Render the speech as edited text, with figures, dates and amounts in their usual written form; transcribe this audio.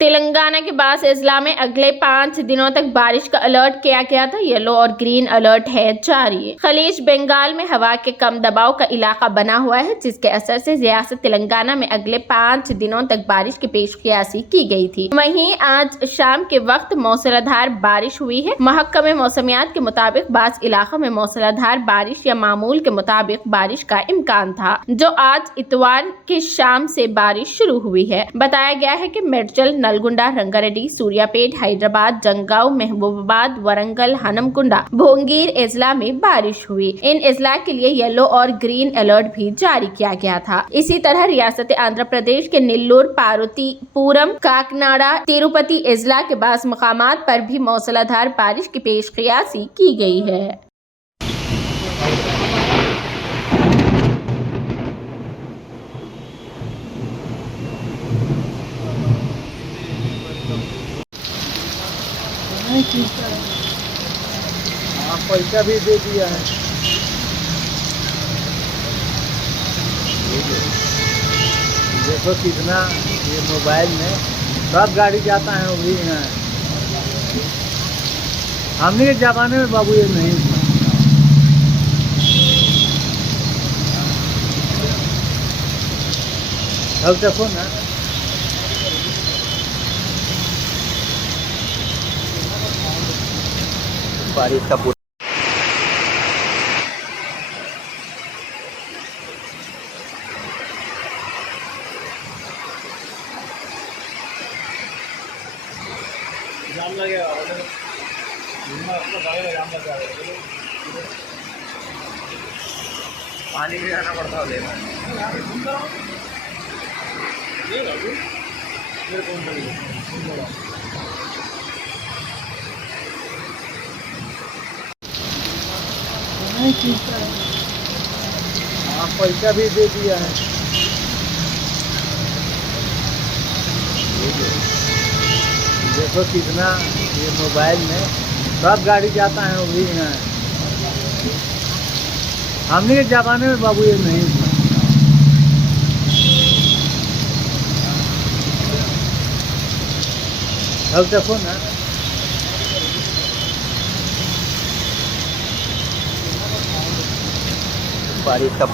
तेलंगाना के बास अजला में अगले 5 दिनों तक बारिश का अलर्ट किया गया था। येलो और ग्रीन अलर्ट है जारी। खलीज बंगाल में हवा के कम दबाव का इलाका बना हुआ है, जिसके असर से रियासत तेलंगाना में अगले 5 दिनों तक बारिश की पेशकियासी की गई थी। वहीं आज शाम के वक्त मूसलाधार बारिश हुई है। महकमे मौसमियात के मुताबिक बास इलाकों में मूसलाधार बारिश या मामूल के मुताबिक बारिश का इम्कान था, जो आज इतवार की शाम से बारिश शुरू हुई है। बताया गया है कि मेडचल, नलगुंडा, रंगारेड्डी, सूर्यापेट, हैदराबाद, जंगाव, महबूबाबाद, वरंगल, हनमकुंडा, भोंगीर अजला में बारिश हुई। इन अजला के लिए येलो और ग्रीन अलर्ट भी जारी किया गया था। इसी तरह रियासत आंध्र प्रदेश के नेल्लोर, पार्वतीपुरम, काकनाडा, तिरुपति अजला के बास मकामात पर भी मूसलाधार बारिश की पेशकियासी की गई है। पैसा भी दे दिया है। देखो कितना ये मोबाइल में सब गाड़ी जाता है, वो भी है। हमने के जमाने में बाबू ये नहीं था। अब देखो ना, बारिश का जाम लगेगा, जाम लगा, पानी भी आना पड़ता है। पैसा भी दे दिया है। देखो कितना ये मोबाइल में सब गाड़ी जाता है, वो भी है। हमने के जमाने में बाबू ये नहीं था। अब देखो ना, बारिश का